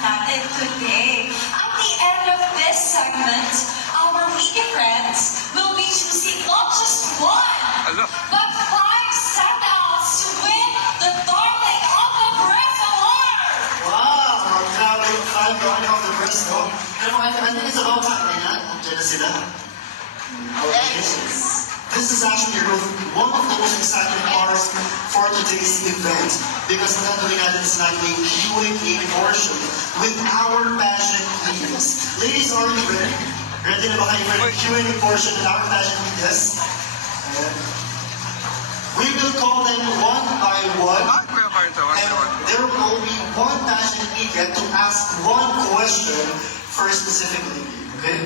pageant natin today. At the end of this segment, our media friends will be choosing not just one, but 5 standouts to win the Darling of the Breast Award! Wow! Grabe yung fan Darling of the Breast, no? Pero I think it's about time. Ayan, andyan na sila. Okay. This is actually one of the most exciting parts for today's event because gagawin natin sila yung Q&A portion with our pageant leaders. Ladies, are you ready? Ready na ba kayo for the Q&A portion with our pageant leaders? We will call them one by one, and there will be one pageant leader to ask one question for a specific lady, okay?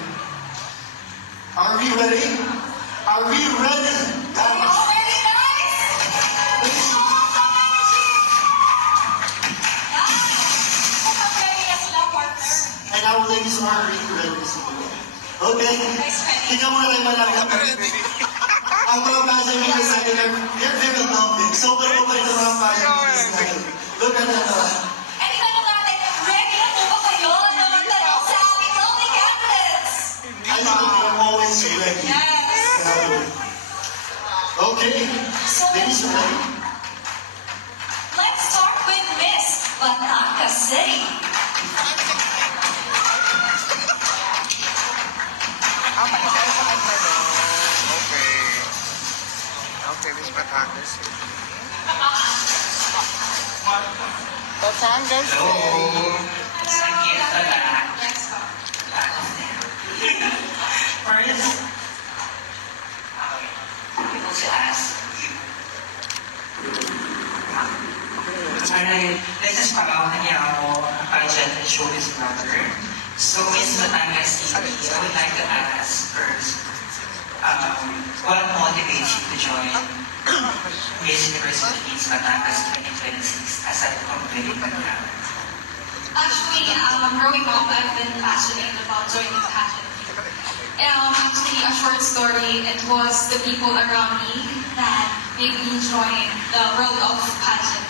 Are we ready? Are we ready? Are you all ready, guys? And our ladies are really ready. Okay? Tingnan mo na tayo malaki. Ang mga pageant leaders natin, they're very loving. Sobrang mabait ang mga pageant leaders natin. Look at that. And itanong natin, ready na po ba kayo na magtanong sa ating lovely candidates? I know you're always ready. Yes. Okay, ladies, you ready? Let's start with Miss Batangas City. Okay, Miss Batangas City. Batangas City. First, people to ask you. This is Pagaw Kanyao, pageant and showbiz blogger. So, Miss Batangas City, I would like to ask first, what motivates you to join Miss Universe Philippines Batangas 2026 aside from winning the crown? Actually, growing up, I've been passionate about joining pageant. Actually, a short story, it was the people around me that made me join the world of pageant.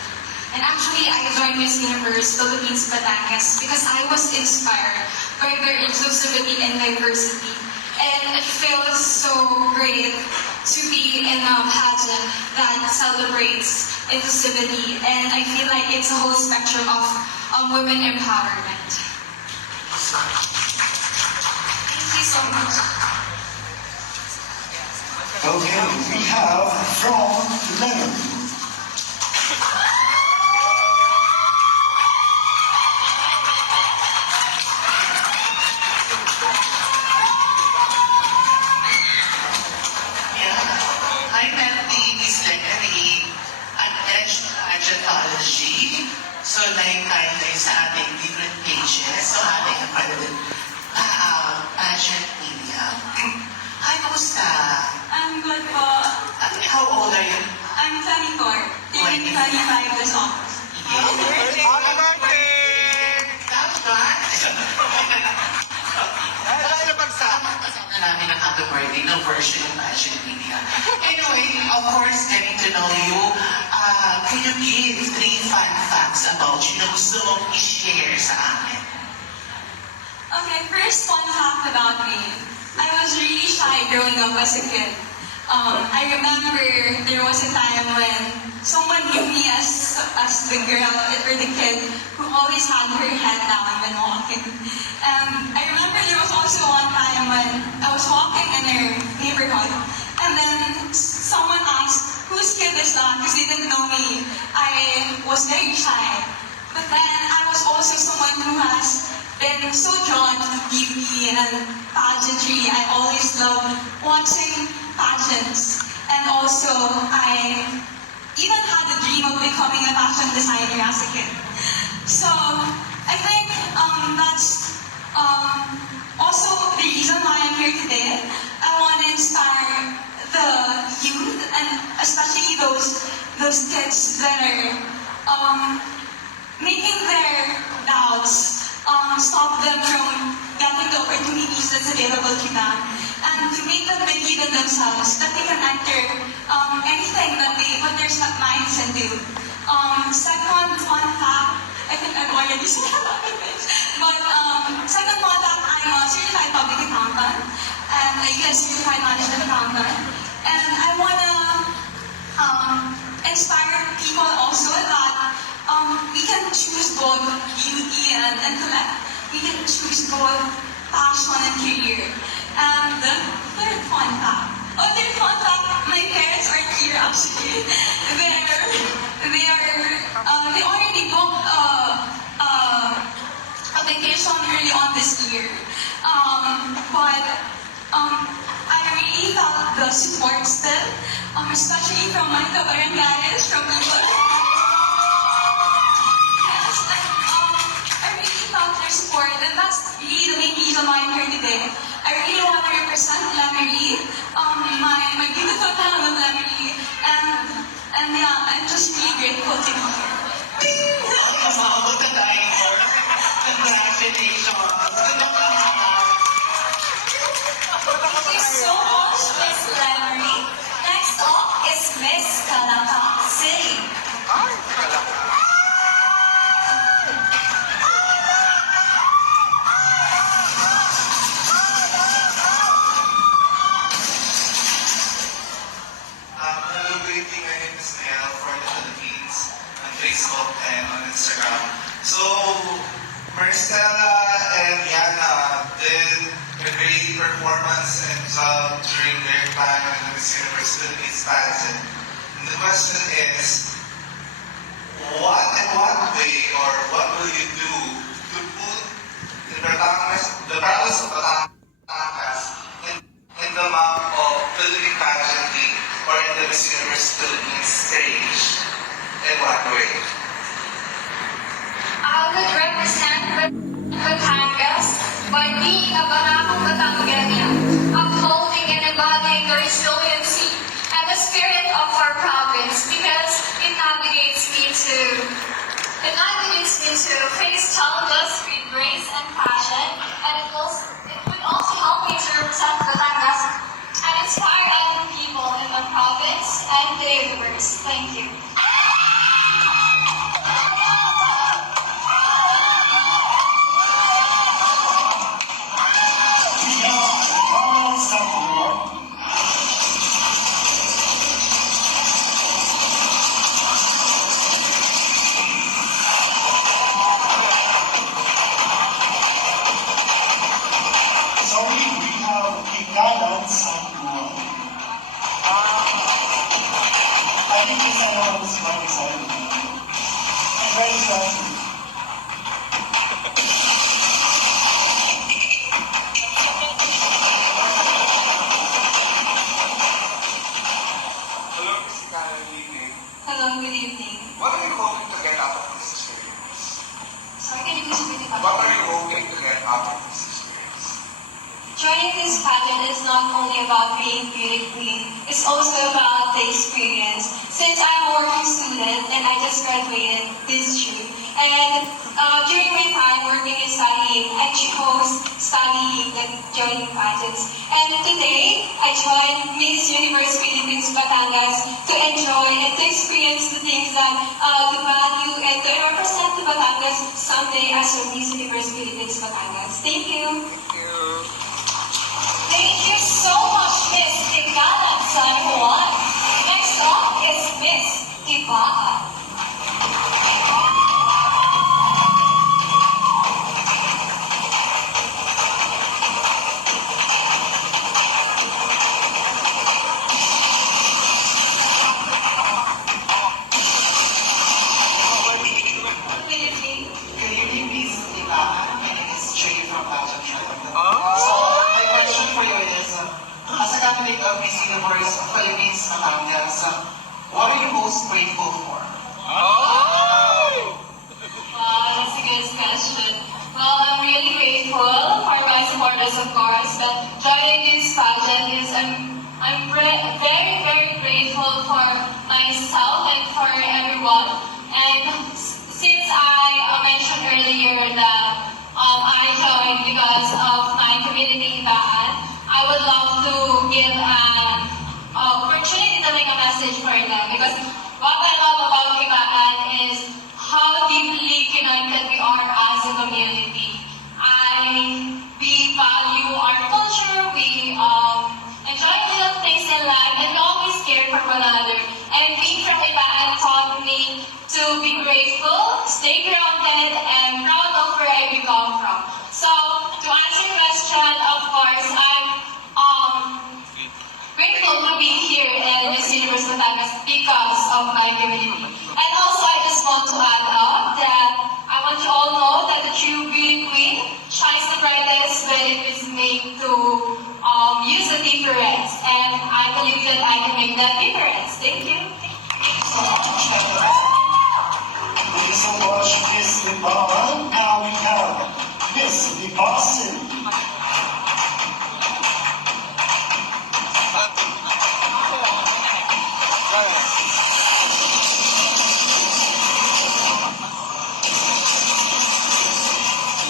And actually, I joined Miss Universe Philippines Batangas because I was inspired by their inclusivity and diversity. And it feels so great to be in a pageant that celebrates inclusivity. And I feel like it's a whole spectrum of women empowerment. Thank you so much. Okay, we have from Leonard. I met the Miss Leonard at Edgeology. So, like sa ating different pages. So, ating pageant media. Hi, kamusta? I'm good po. How old are you? I'm 24. Turning 25 this August. Happy birthday! That's right. Ano pagsama? Kasama namin ang happy birthday ng version ng pageant media. Anyway, of course, getting to know you, can you give 3 fun facts about you na gusto mong i-share sa amin? Okay, first fun fact about me. I was really shy growing up as a kid. I remember there was a time when someone knew me as the girl or the kid who always had her head down when walking. I remember there was also one time when I was walking in our neighborhood, and then someone asked, "Whose kid is that?" Because they didn't know me. I was very shy. But then I was also someone who has been so drawn to beauty and pageantry. I always loved watching pageants. And also, I even had the dream of becoming a fashion designer as a kid. So, I think that's also the reason why I'm here today. I want to inspire the youth, and especially those kids that are making their doubts stop them from getting the opportunities that's available to them, and to make them believe in themselves that they can enter anything that they put their minds into. Second fun fact, I think I already said about it. But second contact, I'm a certified public accountant and a US certified management accountant. And I wanna inspire people also that we can choose both beauty and intellect. We can choose both passion and career. And the third fun fact. Oh, third fun fact, my parents are here actually. They already booked a vacation early on this year. But I really felt the support still, especially from my kabarangays, from people. Yes, I really felt their support, and that's really the main reason why I'm here today. I really want to represent Lemery, my beautiful town of Lemery, and yeah, I'm just really grateful to be here. Kasama ka tayo. Congratulations. Thank you so much, Miss Lemery. Next up is Miss Calacas City. Hello, good evening. My name is Neil from the Philippines on Facebook and on Instagram. So, Marcella and Yana did a great performance and job during their time in the Miss Universe Philippines pageant. And the question is, what way or what will you do to put the balance of Batangas in the map of Philippine pageantry or in the Miss Universe Philippines stage? In what way? I would represent Batangas by being a Barangay Batangueña, upholding and embodying the resiliency and the spirit of our province because it navigates me to face challenges with grace and passion, and it would also help me to represent Batangas and inspire other people in the province and the universe. Thank you. Sorry, we have Kikalan Santuan. I think this animal is very excited. I'm very excited. Hello, Miss Karen, good evening. Hello, good evening. What are you hoping to get out of this experience? Sorry, can you please repeat the What question? are you hoping to get out of this experience? Joining this pageant is not only about being beauty queen, it's also about the experience. Since I'm a working student and I just graduated this June, and during my time working and studying, I chose studying and joining pageants. And today, I joined Miss Universe Philippines Batangas to enjoy and to experience the things that to value and to represent the Batangas someday as a Miss Universe Philippines Batangas. Thank you. Thank you so much, Miss Tingala San Juan. Next up is Miss Ibaha. Good evening. Good evening, Miss Ibaha. My name is Jay from Pageant Trend. So, my question for you is, as a candidate of Miss Universe Philippines Batangas, what are you most grateful for? Wow, that's a good question. Well, I'm really grateful for my supporters, of course, but joining this pageant is very, very grateful for myself and for everyone. And since I mentioned earlier that I joined because of my community Ibaan, I would love to give an opportunity to make a faithful, stay grounded, and proud of where I come from. So, to answer your question, of course, I'm grateful to be here in Miss Universe Batangas because of my community. And also, I just want to add up that I want you all know that the true beauty queen shines the brightest when it is made to use a difference. And I believe that I can make that difference. Thank you. Thank you so much, Miss Liban. Now we have Miss Libasin.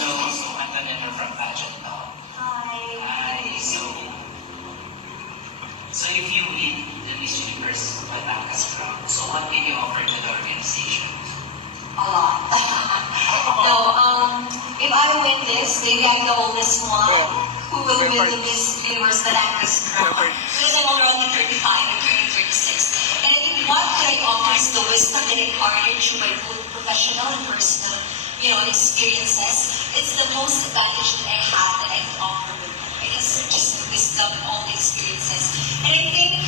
Hello, so I'm Tanner from Pageant now. Hi. So if you win the Miss Universe Batangas crown, so what can you offer to the organization? A lot. No, if I win this, maybe I'm the oldest one who will win the Miss Universe Batangas crown. Because I'm already 35, I'm turning 36. And I think what can I offer is the wisdom that I garnered through my own professional and personal, experiences. It's the most advantage that I have that I can offer with them. Because just wisdom, all the experiences. And I think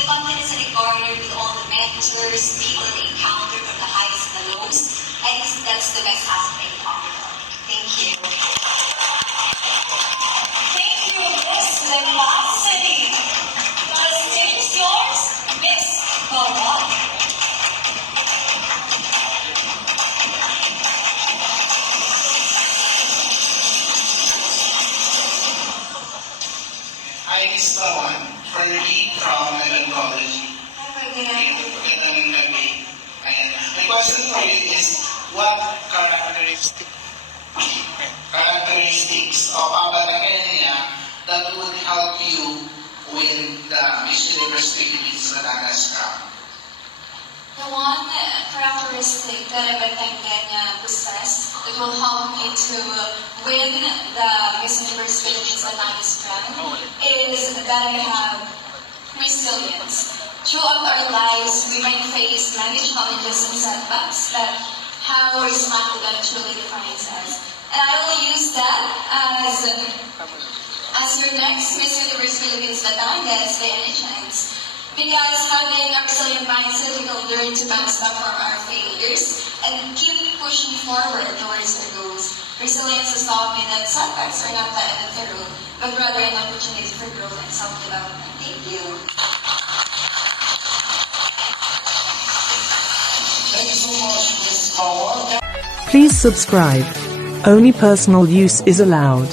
the confidence that I garnered with all the mentors, people that I encountered from the highs and the lows, I think that's the best asset I can offer them. Thank you. Thank you, Miss Velocity. The stage is yours, Miss Bawal. Hi, Miss Bawan. Ferdy from Melanchology. Magandang gabi. Ayan. My question for you is, what characteristics of Aba Academia that would help you win the Miss Universe Philippines Batangas Cup? The one characteristic that Batanganya possess that will help me to win the Miss Universe Philippines Batangas crown is that I have resilience. Throughout our lives, we might face many challenges and setbacks, but how respond to them truly defines us. And I will use that as your next Miss Universe Philippines Batangas by any chance. Because having a resilient mindset, we will learn to bounce back from our failures and keep pushing forward towards our goals. Resilience has taught me that setbacks are not the end of the road, but rather an opportunity for growth and self-development. Thank you. Thank you so much, Miss Bawal. Please subscribe. Only personal use is allowed.